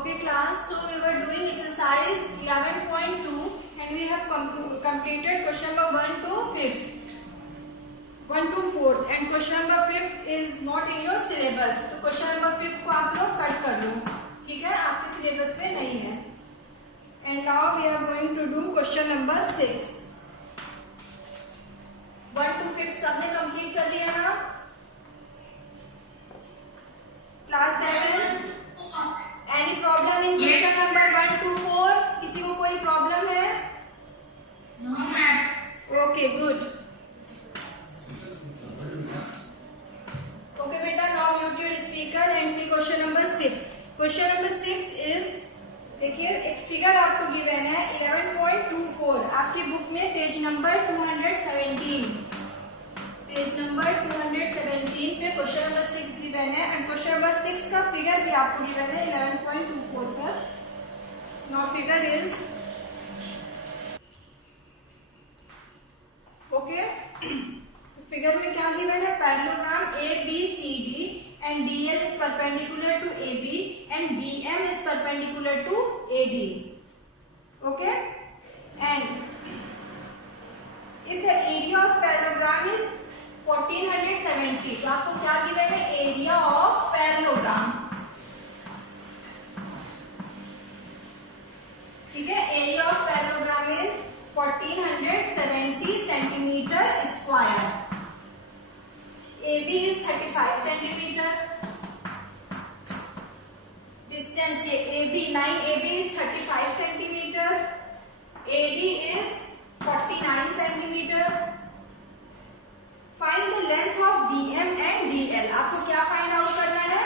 Okay class, so we were doing exercise 11.2 and we have completed question number 1 to 5th, 1 to 4th and question number 5th is not in your syllabus. तो question number 5th को आप लोग cut कर लो, ठीक है, आपके syllabus में नहीं है. And now we are going to do question number 6. 1 to 5th सबने complete कर लिया ना? Class 7. Any problem in question number 1 to 4? किसी को कोई problem है? No ma'am. Okay, good. Okay बेटा, now mute your speaker and see question number 6. Question number 6 is, देखिए एक फिगर आपको गिवन है 11.24 आपकी बुक में पेज नंबर 217. पेज नंबर 217 पे क्वेश्चन नंबर 6 गिवन है एंड क्वेश्चन नंबर 6 का फिगर भी आपको गिवन है 11.24 पर. Now figure is okay. Figure में क्या गिवन है? Parallelogram ABCD and DL is perpendicular to AB and BM is perpendicular to AD. Okay, and if the area of parallelogram is 1470, तो आपको क्या गिवन है? Area of parallelogram. ठीक है, area of parallelogram is 1470 centimetre square. AB is 35 centimetre. Distance ये AB, line AB is 35 centimetre. AD is 49 centimetre. Find the length of BM and DL. आपको क्या find out करना है?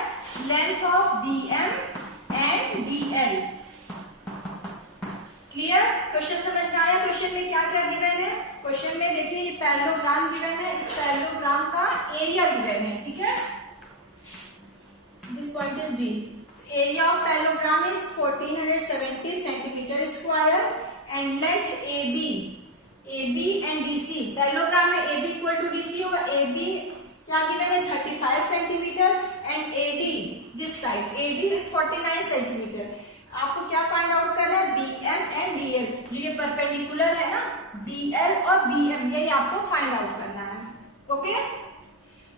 Length of BM and DL. Clear? Question समझ में आया? Question में क्या क्या गिवन है? क्वेश्चन में देखिए ये पैरेललोग्राम गिवन है, इस पैरेललोग्राम का एरिया गिवन है. ठीक है, this point is D. Area of parallelogram is 1470 centimetre square and length AB and DC. Parallelogram में AB इक्वल टू DC होगा. AB क्या गिवन है? 35 centimetre and AD this side AD is 49 centimetre. आपको क्या find out करना है? BM and DL. जो ये परपेंडिकुलर है ना, BL और BM, यही आपको फाइंड आउट करना है. ओके,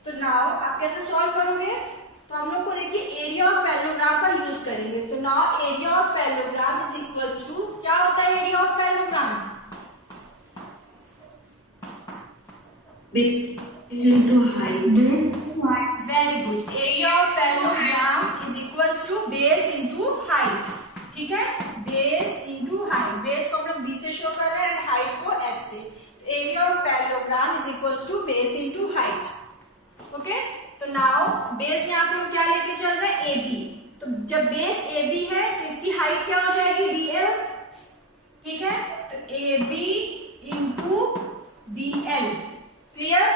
तो नाउ आप कैसे सॉल्व करोगे? तो हम लोग को देखिए एरिया ऑफ पैरेललोग्राम का यूज करेंगे. तो now area of parallelogram is equals to, क्या होता है area of parallelogram? Into height. Very good. Area of parallelogram is equals to base into height. ठीक है, base into height. base को हम लोग B से शो कर रहे हैं एंड height को H से. Area of parallelogram is equals to base into height. Okay, तो now base यहाँ पे हम क्या लेके चल रहे हैं? AB. तो जब base AB है तो इसकी height क्या हो जाएगी? DL. ठीक है, तो AB into BL. Clear?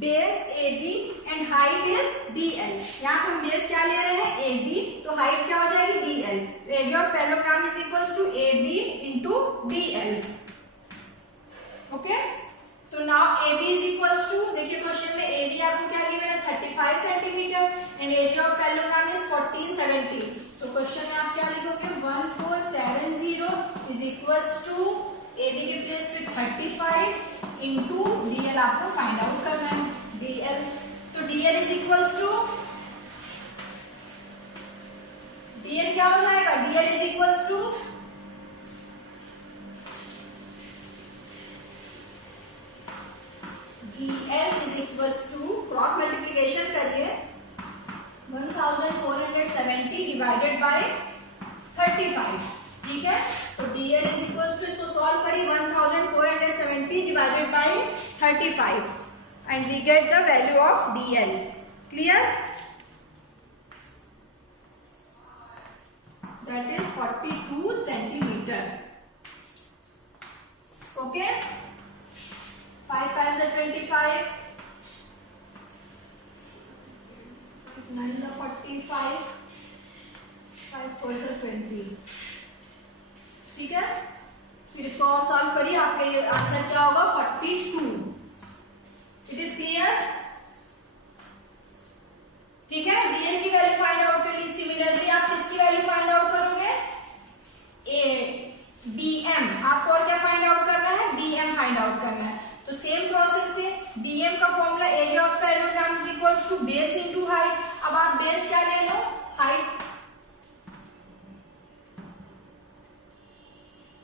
Base AB and height is DL. यहाँ पे हम बेस क्या ले रहे हैं? AB, तो हाइट क्या हो जाएगी? DL. Area of parallelogram is equals to AB into DL. Okay, तो now AB is equals to, देखिए क्वेश्चन में AB आपको क्या गिवन है? 35 centimetre and area of parallelogram is 1470. तो क्वेश्चन में आप क्या लिखोगे? 1470 इज इक्वल्स टू AB के प्लेस पे 35 इंटू DL आपको फाइंड आउट करना है. DL, तो DL is equals to, DL क्या हो जाएगा? DL is equals to DL is equals to, cross multiplication करिए, 1470 डिवाइडेड बाय 35. ठीक है, तो DL इज इक्वल्स टू, इसको सॉल्व करिए, 1470 divided by 35 and we get the value of DL. Clear? That is 42 centimetre. ओके, 5 5 is 25, 9 is 45, 5 4 is 20. ठीक है, फिर इसको और सॉल्व करिए, आपका ये आंसर क्या होगा? 42. It is clear? BM का formula area of parallelogram is equals to base into height. अब आप बेस क्या ले लो, हाइट,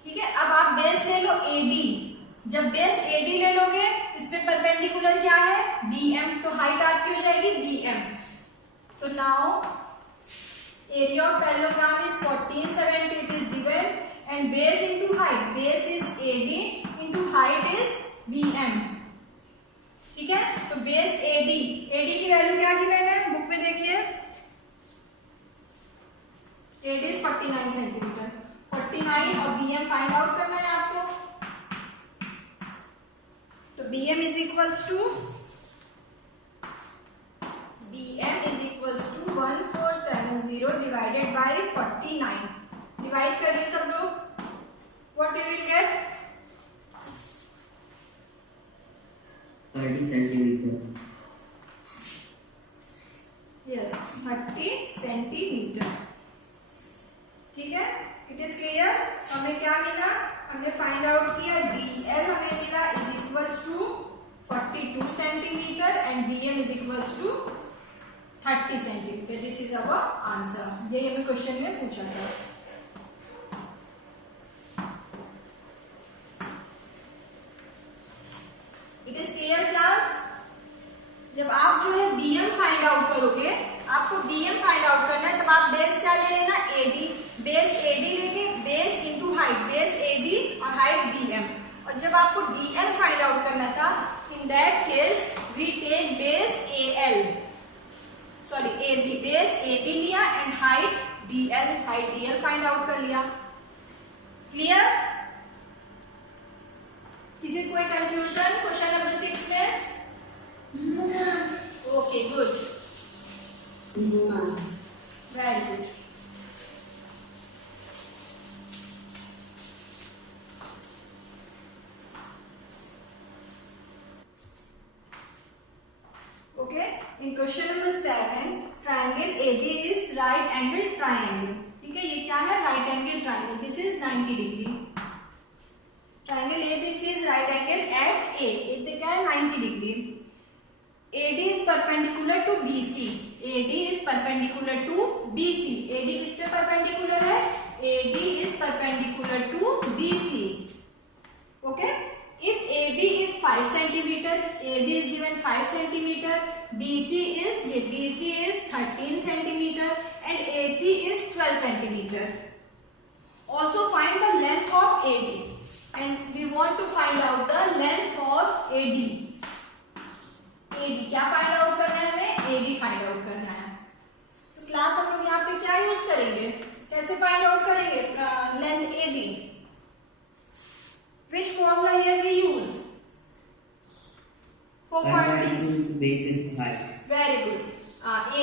ठीक है। अब आप बेस ले लो AD, जब बेस AD ले लोगे इस पे परपेंडिकुलर क्या है BM, तो हाइट आपकी हो जाएगी BM। तो now area of parallelogram is 1470, it is given, and base into height, base is AD into height is BM, ठीक है। तो बेस AD की वैल्यू क्या गिवन है बुक में देखिए, AD इज 49 सेंटीमीटर, 49 और BM फाइंड आउट करना है आपको। तो BM is equals to 1470 divided by 49, divide करिए सब लोग, what you will get 30 centimetre. Yes 30 centimetre, ठीक है। It is clear. हमें क्या मिला, हमने फाइंड आउट किया DL हमें मिला is equals to 42 centimetre and BM is equals to 30 centimetre. This is our answer, ये हमें क्वेश्चन में पूछा था। It is clear class. जब आप जो है BM फाइंड आउट करोगे, आपको BM फाइंड आउट करना है, तब आप बेस क्या ले लेना AD, बेस AD लेके base into height, base AD और हाइट BM। और जब आपको DL फाइंड आउट करना था, in that case we take base AL, sorry AB, base AB लिया and height DL, height DL find out कर लिया। क्लियर? किसी कोई कंफ्यूजन क्वेश्चन नंबर 6 में? Okay good, very good. Okay, in question number 7 triangle AB is right angle triangle, ठीक है। ये क्या है, right angle triangle, this is 90 degree. Triangle ABC is right angle at A, ये क्या है 90 degree. AD is perpendicular to BC, AD is perpendicular to BC, AD किस पे perpendicular है, AD is perpendicular to BC, okay। If AB is 5 centimeter, AB is given 5 centimeter, BC is 13 centimeter and AC is 12 centimeter. Also find the length of AD, and we want to find out the length of AD. AD क्या find out करना है हमें, AD find out करना है। तो class हम लोग यहाँ पे क्या यूज करेंगे, कैसे फाइंड आउट करेंगे length AD? Which formula here we use for finding base into height? very good.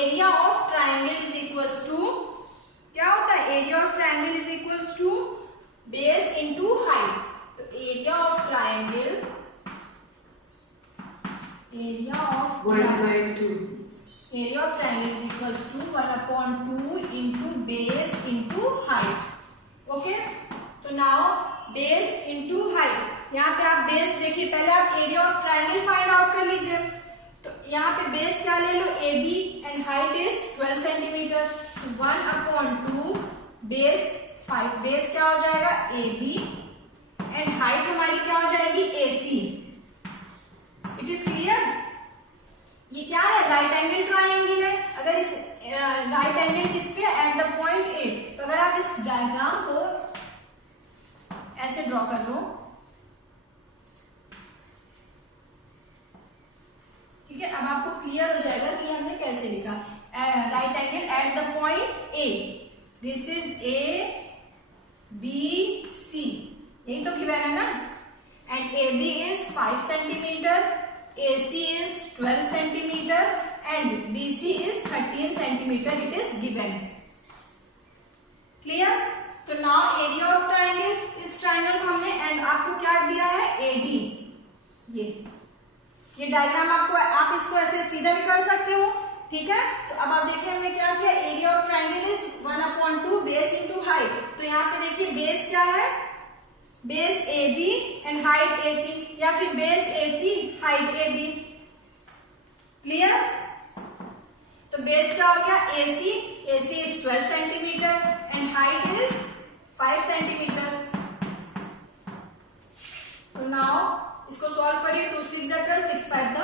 Area of triangle is equals to, क्या होता है, area of triangle is equals to base into height। तो area of triangle, area of 1/2, area of triangle is equals to 1/2 into base into height, okay। तो now base into height, यहाँ पे आप base देखिए, पहले आप area of triangle find out कर लीजिए। तो यहाँ पे बेस क्या ले लो AB and height is 12 centimetre, 1/2 base 5, base क्या हो जाएगा AB एंड हाइट हमारी क्या हो जाएगी AC। It is clear. ये क्या है, राइट एंगल ट्राइंगल है। अगर इस राइट एंगल इस पे एट द पॉइंट A, तो अगर आप इस डायग्राम को ऐसे ड्रॉ कर लो, ठीक है। अब आपको क्लियर हो जाएगा कि हमने कैसे लिखा, right angle at the point A, this is A B C, यही तो गिवन है ना। And AB is 5 centimetre, AC is 12 centimeter and BC is 13 centimeter, it is given. Clear? तो now area of triangle, इस triangle को हमने and आपको क्या दिया है AD, ये डायग्राम आपको, आप इसको ऐसे सीधा भी कर सकते हो, ठीक है। तो अब आप देखिए हमने क्या किया, area of triangle is 1/2 base into height. तो यहाँ पे देखिए बेस क्या है, base AB and height AC, या फिर बेस AC हाइट AB। तो बेस क्या हो गया AC, AC is 12 centimetre and height is 5 centimetre. तो नाउ इसको सॉल्व करिए, 2 6 12, 6 5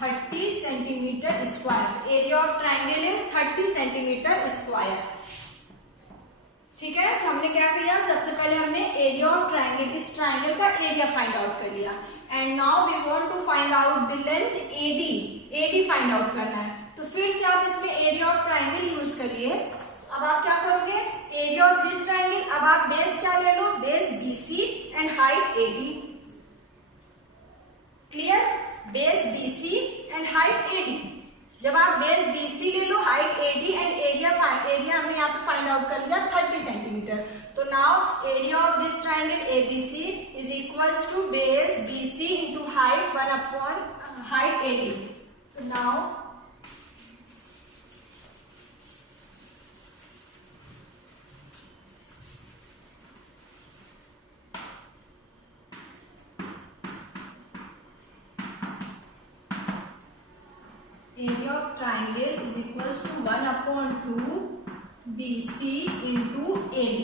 30 centimetre square. Area of triangle is 30 centimetre square. ठीक है, तो हमने क्या किया, सबसे पहले हमने एरिया ऑफ ट्राइंगल, इस ट्राइंगल का एरिया फाइंड आउट कर लिया and now we want to find out the length AD, AD find out करना है। तो फिर से आप इसमें एरिया ऑफ ट्राइंगल यूज करिए। अब आप क्या करोगे, एरिया ऑफ दिस ट्राइंगल, अब आप बेस क्या ले लो, base BC and height AD। Clear, base BC and height AD। जब आप बेस BC ले लो, हाइट AD एंड एरिया हमने यहाँ पे फाइंड आउट कर लिया 30 सेंटीमीटर। तो now area of this triangle ABC is equals to base BC into height 1 upon height AD। तो now area of triangle is equals to 1 upon 2 BC into AD।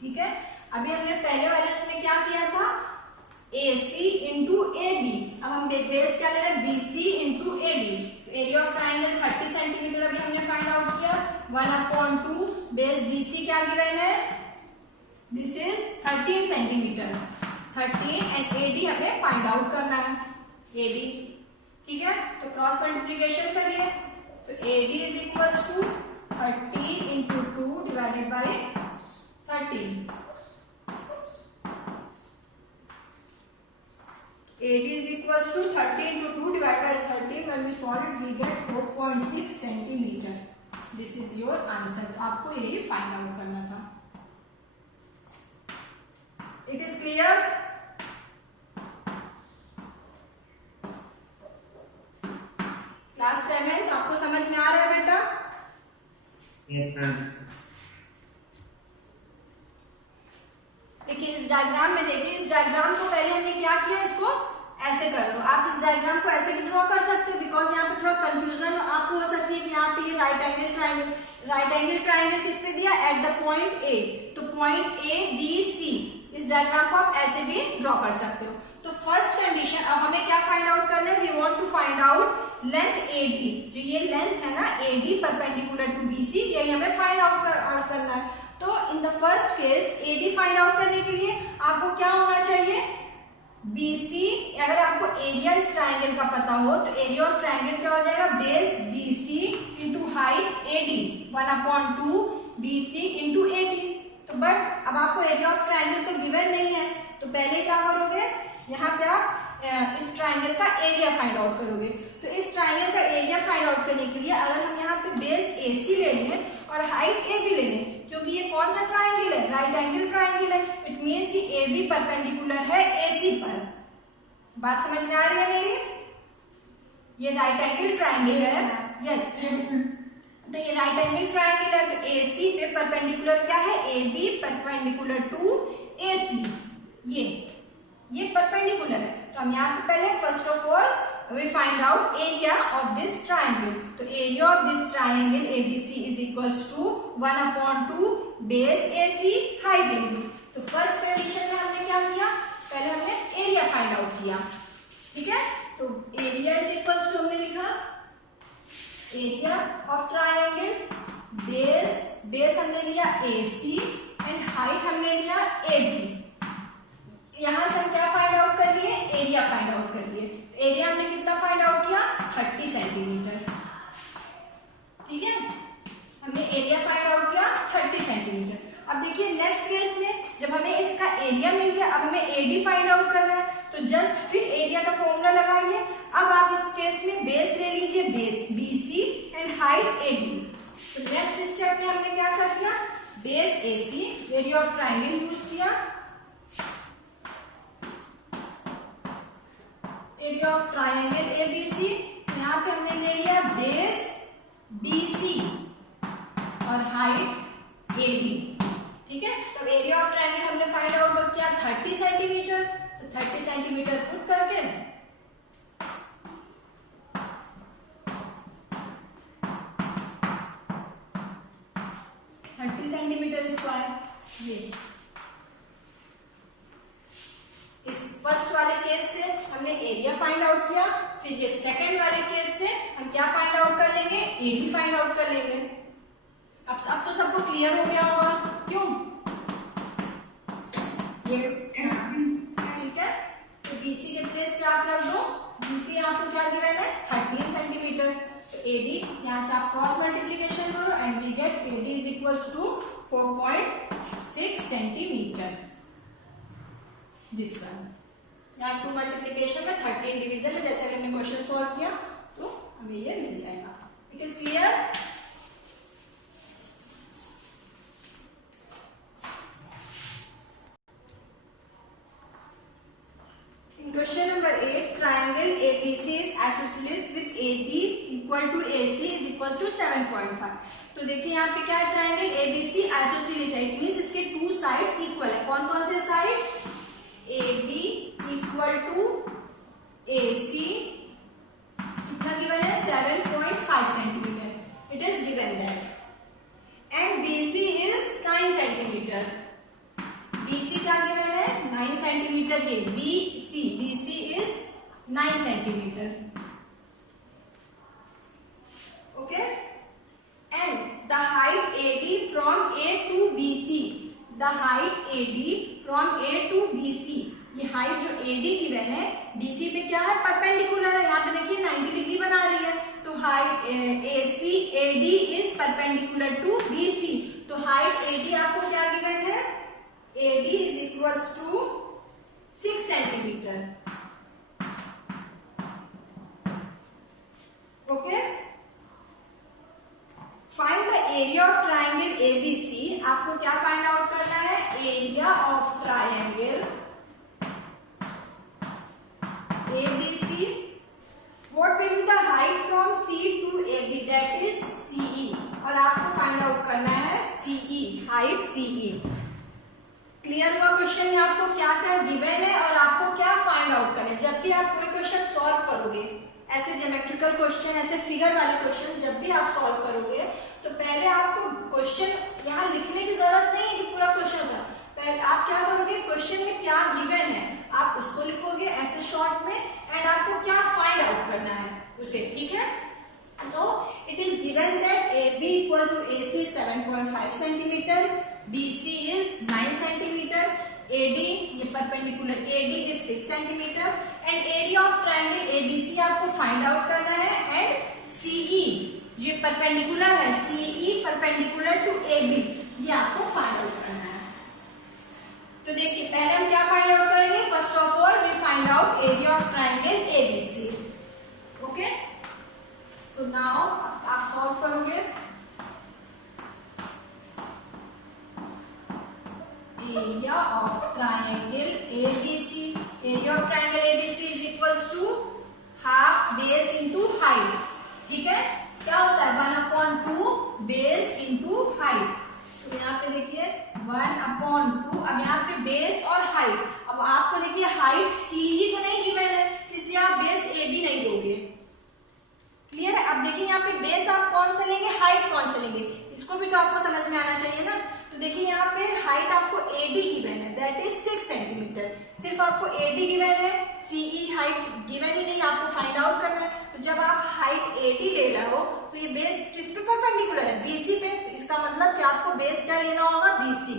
ठीक है, अभी हमने पहले वाले उसमें क्या किया था, AC into AB। अब हम बेस क्या ले रहे हैं, BC into AD। तो एरिया ऑफ ट्राइंगल 30 सेंटीमीटर अभी हमने फाइंड आउट किया, 1 अपॉन 2 बेस BC क्या गिवन है, this is 13 centimetre, 13 and AD हमें फाइंड आउट करना है, AD। ठीक है, तो क्रॉस मल्टीप्लीकेशन करिए, तो AD is equals to 30 into 2 divided by 13। AD is equals to 30 into 2 divided by 30. When we solve it, we get 4.6 centimeter. This is your answer. आपको यही फाइंड आउट करना था। It is clear? क्लास 7 आपको समझ में आ रहा है बेटा? Yes, ma'am. देखिए इस डायग्राम में, देखिए इस डायग्राम को पहले हमने क्या किया, इसको ऐसे कर लो। आप इस डायग्राम को ऐसे भी ड्रॉ कर सकते हो, बिकॉज यहाँ पे थोड़ा कंफ्यूजन आपको हो सकती है कि यहाँ पे ये राइट एंगल ट्राइंगल किस पे दिया, एट द पॉइंट A। तो पॉइंट A B C, इस डायग्राम को आप ऐसे भी ड्रॉ कर सकते हो। तो फर्स्ट कंडीशन, अब हमें क्या फाइंड आउट करना है, we want to find out length AD। जो ये लेंथ है ना AD परपेंडिकुलर टू BC, ये हमें फाइंड आउट करना है। तो in the first case AD find out करने के लिए आपको क्या होना चाहिए, BC। अगर आपको एरिया इस ट्राइंगल का पता हो तो एरिया ऑफ ट्राइंगल क्या हो जाएगा, base BC into height AD, 1/2 BC into AD। तो बट अब आपको एरिया ऑफ ट्राइंगल तो गिवन नहीं है, तो पहले क्या करोगे, यहाँ पे आप इस ट्राइंगल का एरिया फाइंड आउट करोगे। तो इस ट्राइंगल का एरिया फाइंड आउट करने के लिए अगर हम यहाँ पे बेस AC ले लें और हाइट AB ले लें, क्योंकि ये कौन सा ट्राइंगल है, राइट एंगल ट्राइंगल है, इट मींस कि AB परपेंडिकुलर है AC पर। बात समझ में आ रही है मेरी? ये राइट एंगल ट्राइंगल है, यस। तो ये राइट एंगल ट्राइंगल है, तो AC पे परपेंडिकुलर क्या है, AB परपेंडिकुलर टू AC। ये परपेंडिकुलर है। तो हम यहाँ पे पहले first of all we find out area of this triangle. तो area of this triangle ABC is equals to 1/2 base AC height AB। तो फर्स्ट कंडीशन में हमने क्या किया, पहले हमने एरिया फाइंड आउट किया। ठीक है, तो एरिया इज इक्वल्स टू हमने लिखा एरिया ऑफ ट्राइंगल, बेस हमने लिया AC एंड हाइट हमने लिया AB। यहां से हम क्या फाइंड आउट कर लिए, एरिया फाइंड आउट कर लिए। एरिया हमने कितना फाइंड आउट किया, 30 सेंटीमीटर। ठीक है, हमने एरिया फाइंड आउट किया 30 सेंटीमीटर। अब देखिए नेक्स्ट केस में जब हमें इसका एरिया मिल गया, अब हमें AD फाइंड आउट करना है, तो जस्ट फिर एरिया का फॉर्मूला लगाइए। अब आप इस केस में बेस ले लीजिए, base BC and height AD। तो नेक्स्ट स्टेप में हमने क्या कर दिया, base AC, area of triangle use किया, एरिया ऑफ ट्राइंगल ABC। यहाँ पे हमने ले लिया बेस BC और हाइट AB। ठीक है, तो एरिया ऑफ ट्राइंगल हमने फाइंड आउट किया 30 सेंटीमीटर। तो 30 सेंटीमीटर पुट करके 30 सेंटीमीटर स्क्वायर। ये इस फर्स्ट वाले केस से हमने एरिया फाइंड आउट किया, फिर ये सेकंड वाले केस से हम क्या फाइंड आउट कर लेंगे, एडी फाइंड आउट कर लेंगे। अब तो सबको क्लियर हो गया होगा, क्यों? ठीक है, तो बीसी के प्लेस पे आप रख दो, बीसी आपको क्या गिवन है 13 सेंटीमीटर। तो एडी यहाँ से आप क्रॉस मल्टीप्लीकेशन करो and we get AD is equals to 4.6 centimetre. This one यहाँ 2 मल्टीप्लीकेशन में 13 डिवीजन में जैसे हमने क्वेश्चन सॉल्व किया तो हमें ये मिल जाएगा। It is clear? In question number 8, triangle ABC is isosceles with AB equal to AC is equals to 7.5। तो देखिए यहाँ पे क्या है, ट्रायंगल ABC isosceles है, इट मींस इसके 2 साइड्स इक्वल है। कौन कौन से side? AB equal to AC कितना गिवन है 7.5 सेंटीमीटर, it is given that. And BC is 9 centimetre, BC का गिवन है 9 सेंटीमीटर। ये BC is 9 centimetre. Okay, and the height AD from A to BC, the height AD from A to BC, ये height जो AD given है BC पे क्या है, perpendicular है। यहाँ पे देखिए 90 डिग्री बना रही है, तो height AD is perpendicular to BC। तो हाइट AD आपको क्या गिवन है, AD is equals to 6 centimetre. Okay, find the area of triangle ABC। आपको क्या फाइंड आउट करना है, area of triangle ABC। What will be the height from C to AB, that is CE, और आपको find out करना है CE, height CE। Clear हुआ question में आपको क्या क्या गिवन है और आपको क्या फाइंड आउट करना है। जब भी आप कोई क्वेश्चन सॉल्व करोगे, ऐसे ज्योमेट्रिकल क्वेश्चन, ऐसे फिगर वाले क्वेश्चन जब भी आप सॉल्व करोगे तो पहले आपको क्वेश्चन यहाँ लिखने की जरूरत नहीं है कि पूरा क्वेश्चन था। पहले आप क्या करोगे, क्वेश्चन में क्या गिवन है आप उसको लिखोगे ऐसे शॉर्ट में, एंड आपको क्या फाइंड आउट करना है उसे। ठीक है, तो it is given that AB equal to AC 7.5 centimetre, BC is 9 centimetre, AD ये perpendicular AD is 6 centimetre, and area of triangle ABC आपको फाइंड आउट करना है, एंड CE ये परपेंडिकुलर है, CE परपेंडिकुलर टू AB ये आपको find out करना है। तो देखिए पहले हम क्या फाइंड आउट करेंगे, first of all we find out area of triangle ABC। Okay, तो नाउ आप सॉल्व करोगे, area of triangle ABC, area of triangle ABC is equals to half base into height। ठीक है, क्या होता है 1/2 बेस into height। तो यहाँ पे देखिए 1/2, अब यहाँ पे बेस और हाइट। अब आपको देखिए हाइट C ही तो नहीं गिवन है, इसलिए आप बेस AB नहीं दोगे। क्लियर है? अब देखिए यहाँ पे बेस आप कौन सा लेंगे, हाइट कौन सा लेंगे, इसको भी तो आपको समझ में आना चाहिए ना। तो देखिए यहाँ पे हाइट आपको AD गिवन है, दैट इज 6 सेंटीमीटर। सिर्फ आपको AD गिवन है, CE हाइट गिवन ही नहीं, आपको फाइंड आउट करना है। तो जब आप हाइट AD ले रहे हो तो ये बेस किस पे परपेंडिकुलर है, BC पे। तो इसका मतलब कि आपको बेस क्या लेना होगा, BC।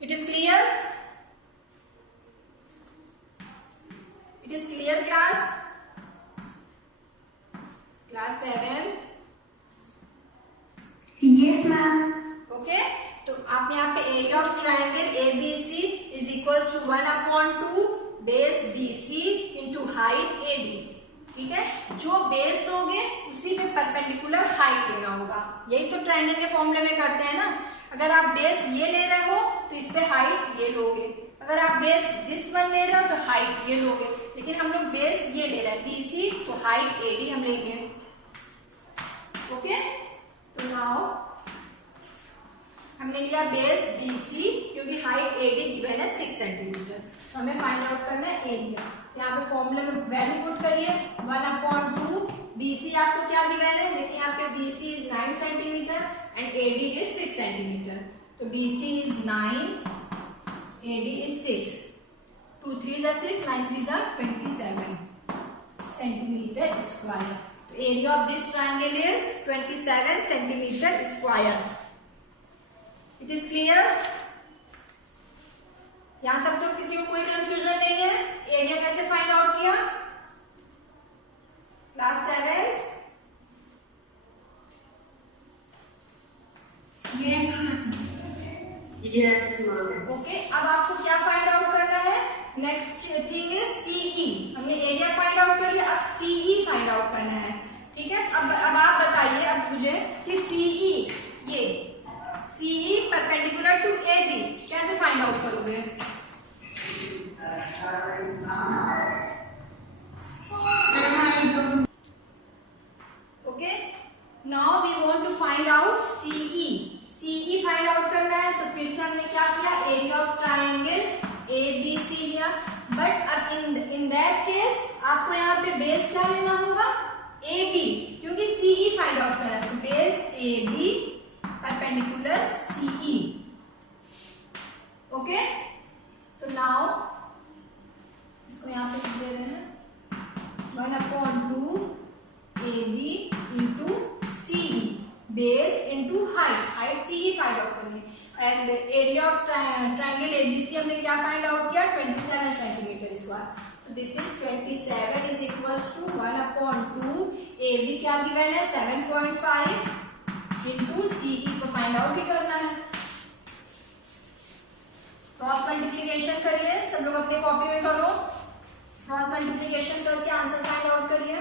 It is clear? It is clear class? Class 7? Yes ma'am. Okay, तो आप यहाँ पे area of triangle ABC is equal to 1/2 base BC into height AD। ठीक है, जो बेस दोगे उसी पे परपेंडिकुलर हाइट लेना होगा। यही तो ट्रायंगल के फॉर्मूले में करते हैं ना। अगर आप बेस ये ले रहे हो तो इस पे हाइट ये लोगे, अगर आप बेस दिस वन ले रहे हो तो हाइट ये लोगे, लेकिन हम लोग बेस ये ले रहे हैं BC, तो हाइट AD हम लेंगे। ओके, तो नाउ हमने लिया बेस BC क्योंकि हाइट AD गिवन है 6 सेंटीमीटर। तो हमें फाइंड आउट करना है एरिया। यहाँ पे फॉर्मूले में वैल्यू पुट करिए, 1/2 BC आपको क्या गिवन है, देखिए यहाँ पे BC is 9 centimetre and AD is 6 centimeter. So BC is 9, AD is 6. 2 3s are 6, 9 3s are 27 centimeter square. So area of this triangle is 27 centimeter square. It is clear? यहां तक तो किसी को कोई कंफ्यूजन नहीं है? एरिया कैसे find out किया? क्लास 7? Yes, ma'am. ओके, अब आपको क्या फाइंड आउट करना है? Next thing is CE. हमने एरिया फाइंड आउट कर लिया, अब सीई फाइंड आउट करना है. ठीक है, अब आप बताइए अब मुझे कि सीई, ये सीई परपेंडिकुलर टू एबी कैसे फाइंड आउट करोगे? Okay, now we want to find out CE. CE find out करना है तो फिर से हमने क्या किया? एरिया ऑफ ट्राइंगल एबीसी लिया. बट अब इन दैट केस आपको यहाँ पे बेस क्या लेना होगा? AB, क्योंकि CE फाइंड आउट करना है तो base AB perpendicular CE. Okay, तो नाउ इसको यहाँ पे लिख दे रहे हैं 1/2 AB into CE, base into height CE find out करनी. And area of triangle ABC हमने क्या फाइंड आउट किया? 27 सेंटीमीटर स्क्वायर. तो this is 27 is equals to 1/2. AB क्या गिवन है? 7.5 इंटू CE को फाइंड आउट भी करना है. क्रॉस मल्टीप्लिकेशन करिए, सब लोग अपने कॉपी में करो. क्रॉस मल्टीप्लिकेशन करके आंसर फाइंड आउट करिए.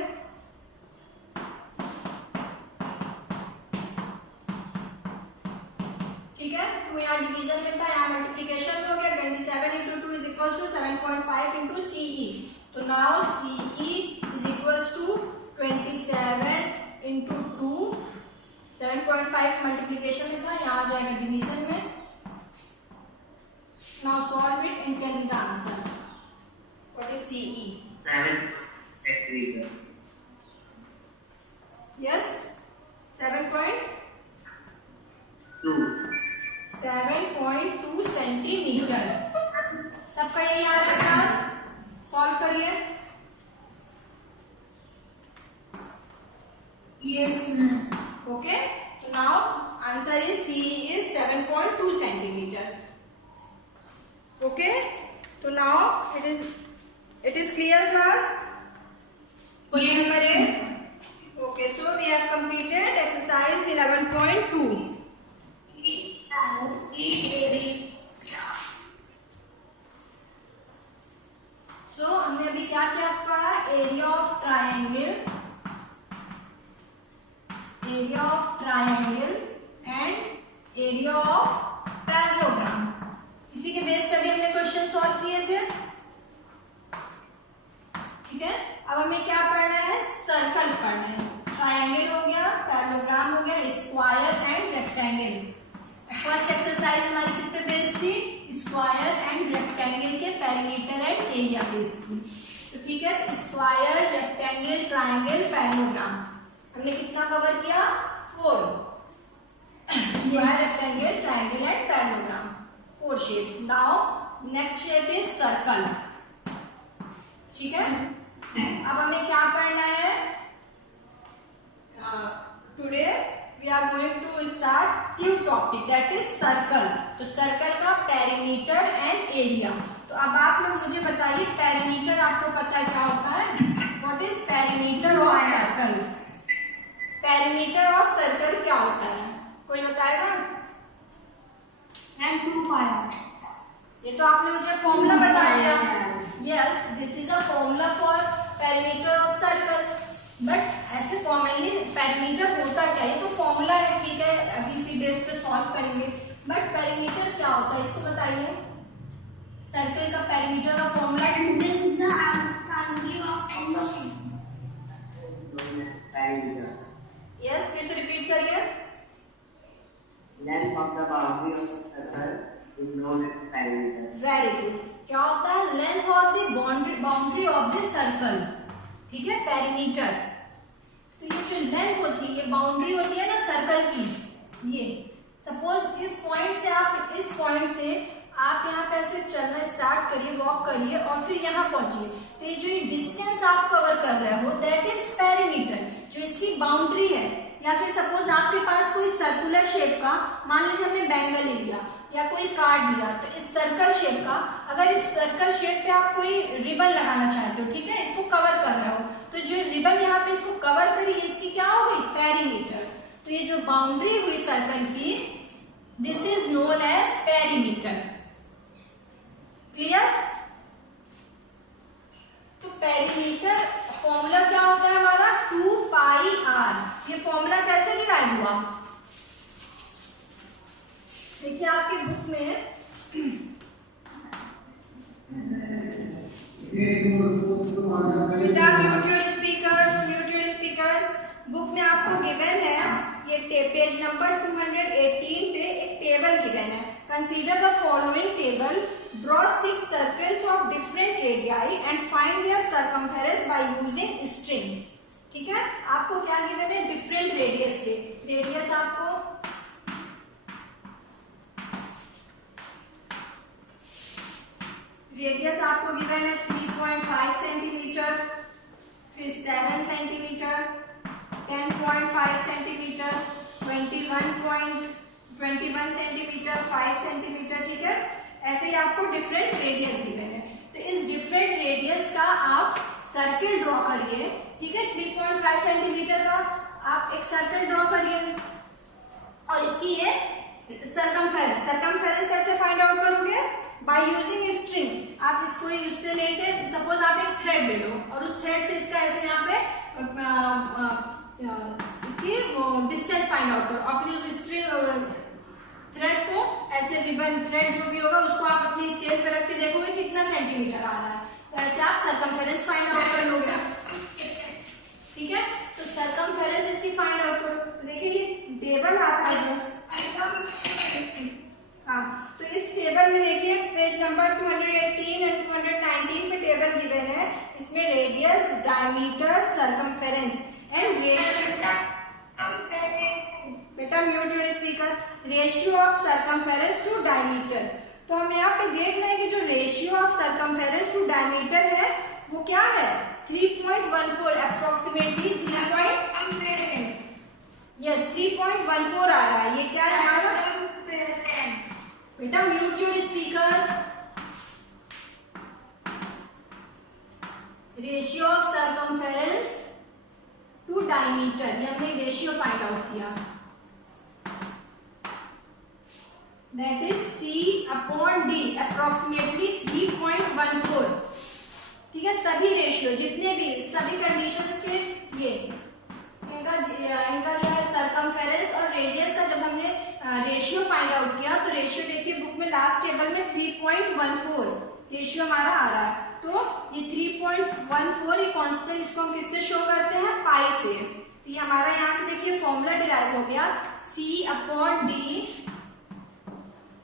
ठीक है, 2 यहाँ डिवीजन में था, यहाँ मल्टीप्लिकेशन हो गया. 27 into 2 is equals to 7.5 into CE. तो now CE is equals to 27 into 2. 7.5 multiplication में था, यहाँ आ जाएगा डिवीजन में. Now solve it and tell me the answer. What is CE? 7 centimeter. Yes, 7.2 centimetre. सबका ये याद है क्लास? सॉल्व करिए. Yes, ma'am. ओके, तो now answer is C is 7.2 centimetre. Okay, तो now it is clear class? Question number 8. Okay, so we have completed exercise 11.2. So हमने अभी क्या क्या पढ़ा? Area of triangle and area of parallelogram. इसी के base पे भी हमने क्वेश्चन सॉल्व किए थे. ठीक है, अब हमें क्या पढ़ना है? सर्कल पढ़ना है. ट्रायंगल हो गया, पैरेललोग्राम हो गया, square and rectangle. First exercise हमारी किस पे बेस्ड थी? स्क्वायर एंड रेक्टेंगल के पेरीमीटर एंड एरिया बेस्ड थी. तो ठीक है, स्क्वायर, रेक्टेंगल, ट्रायंगल, पैरेललोग्राम हमने कितना कवर किया? 4. Square, rectangle, triangle and parallelogram, 4 shapes. Now next shape is circle. ठीक है, अब हमें क्या पढ़ना है? Today we are going to start new topic, that is circle. तो सर्कल का पेरीमीटर एंड एरिया. तो अब आप लोग मुझे बताइए, पेरीमीटर आपको पता है क्या होता है? What is perimeter of circle? Perimeter of circle क्या होता है? कोई बताएगा? And 2 pi. ये तो आपने मुझे फॉर्मूला बता दिया. Yes, this is a formula for perimeter of circle. But ऐसे कॉमनली पेरीमीटर होता क्या? ये तो फॉर्मूला है, ठीक है, अभी इसी बेस पे सॉल्व करेंगे. बट पेरीमीटर क्या होता है इसको बताइए. सर्कल का पेरीमीटर का formula This is the boundary of any shape. Perimeter. Yes, फिर से रिपीट करिए. Length of the boundary of the circle is known as perimeter. Very good. क्या होता है? Length of the boundary of the circle. ठीक है, perimeter. तो ये जो लेंथ होती है, ये बाउंड्री होती है ना सर्कल की, ये सपोज इस पॉइंट से आप यहाँ पे ऐसे चलना स्टार्ट करिए, वॉक करिए और फिर यहाँ पहुंचिए, तो ये जो ये डिस्टेंस आप कवर कर रहे हो दैट इज पेरीमीटर, जो इसकी बाउंड्री है। या फिर सपोज आपके पास कोई सर्कुलर शेप का, मान लीजिए हमने बैंगल ले लिया या कोई कार्ड लिया, तो इस सर्कल शेप का, अगर इस सर्कल शेप पे आप कोई रिबन लगाना चाहते हो, ठीक है, इसको कवर कर रहे हो, तो जो रिबन यहाँ पे इसको कवर करी, इसकी क्या हो गई, पेरीमीटर। तो ये जो बाउंड्री हुई सर्कल की, this is known as perimeter. Clear? तो पेरीमीटर फॉर्मूला क्या होता है हमारा, 2 पाई r। ये फॉर्मूला कैसे डिराइव हुआ, देखिए आपकी बुक में बेटा म्यूट योर स्पीकर्स, बुक में आपको गिवन है, ये पेज नंबर 218 पे एक टेबल गिवन है। Consider the following table, draw 6 circles of different radii and find their circumference by using string. ठीक है, आपको क्या गिवन है, डिफरेंट रेडियस के, रेडियस आपको गिवन है 3.5 सेंटीमीटर, फिर 7 सेंटीमीटर, 10.5 सेंटीमीटर, 21 सेंटीमीटर, 5 सेंटीमीटर। ठीक है, ऐसे ही आपको डिफरेंट रेडियस गिवन है। तो इस डिफरेंट रेडियस का आप सर्किल ड्रॉ करिए। ठीक है, 3.5 सेंटीमीटर का आप एक सर्कल ड्रॉ करिए और इसकी ये सर्कमफेरेंस कैसे फाइंड आउट करोगे, बाय यूजिंग स्ट्रिंग। आप इसको इससे लेके, सपोज आप एक थ्रेड ले लो और उस थ्रेड से इसका ऐसे यहाँ पे इसकी डिस्टेंस फाइंड आउट करो और फिर उस स्ट्रिंग थ्रेड को ऐसे रिबन थ्रेड जो भी होगा उसको आप अपनी स्केल पे रख के देखोगे कितना सेंटीमीटर आ रहा है, तो ऐसे आप सर्कमफेरेंस फाइंड आउट कर लोगे। ठीक है, तो सर्कमफेरेंस इसकी फाइंड आउट करो। तो देखिए ये टेबल आपका, हाँ, तो इस टेबल में देखिए पेज नंबर 218 एंड 219 पे टेबल गिवन है। इसमें radius, diameter, circumference and ratio, बेटा mute your speaker, ratio of circumference to diameter. तो हम यहाँ पे देख रहे हैं कि जो ratio of circumference to diameter है वो क्या है, 3.14, अप्रोक्सीमेटली 3.14 आ रहा है। ये क्या है हमारा, बेटा mute your speaker, ratio of circumference to diameter, ये हमने रेशियो फाइंड आउट किया, दैट इज C/D, अप्रोक्सीमेटली 3.14। ठीक है, सभी रेशियो जितने भी सभी कंडीशंस के ये इनका जो है सर्कमफेरेंस और रेडियस का जब हमने रेशियो फाइंड आउट किया, तो रेशियो देखिए बुक में लास्ट टेबल में 3.14 रेशियो हमारा आ रहा है। तो ये 3.14 ये कांस्टेंट, इसको हम किससे शो करते हैं, पाई से। तो ये हमारा यहाँ से देखिए फॉर्मूला डिराइव हो गया, C/D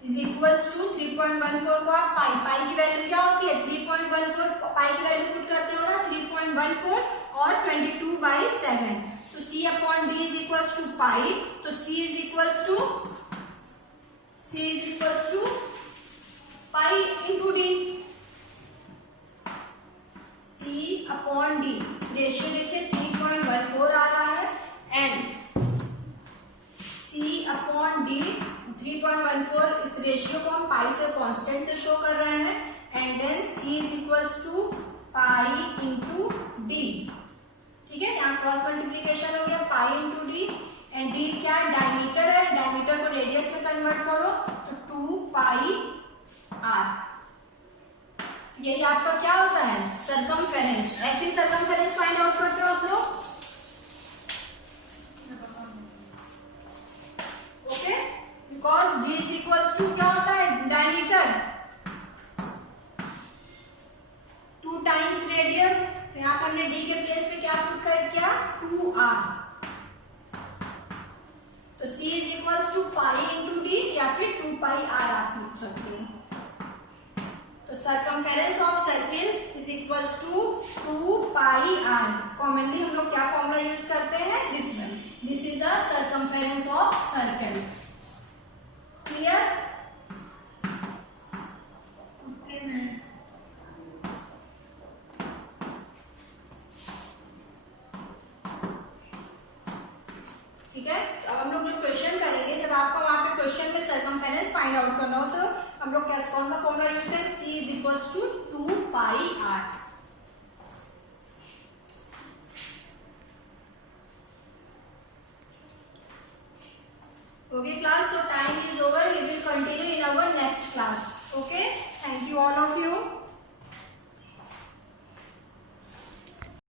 इज इक्वल्स टू 3.14 को आप पाई की वैल्यू क्या होती है, 3.14 पाई की वैल्यू पुट करते हो ना, 3.14 और 22/7। तो C/D is equals to pi, तो C is equals to pi into D। C/D ratio देखिए 3.14 आ रहा है एंड C/D 3.14, इस रेशियो को हम पाई से कांस्टेंट से शो कर रहे हैं and then C is equals to pi into D। ठीक है, यहाँ क्रॉस मल्टीप्लीकेशन हो गया, pi into D and D क्या है, डायमीटर है, डायमीटर को रेडियस में कन्वर्ट करो तो 2 पाई r। यही आपका क्या होता है, सर्कमफेरेंस। ऐसी सर्कमफेरेंस फाइंड आउट करते हो आप लोग, okay, because D is equals to क्या होता है, डायमीटर 2 टाइम्स रेडियस। तो यहाँ पर हमने D के प्लेस पे क्या पुट कर किया, 2r। तो C is equals to pi into D या फिर 2 पाई r आप लिख सकते हो। तो circumference of circle is equals to 2 pi r। Commonly हम लोग क्या फॉर्मूला यूज करते हैं, this one, this is the circumference of circle. Clear? Okay, ma'am. ठीक है, अब हम लोग जो क्वेश्चन करेंगे, जब आपको वहां पे क्वेश्चन में सर्कमफेरेंस फाइंड आउट करना हो तो हम लोग कौन सा फॉर्मूला यूज करें? C = 2 pi r।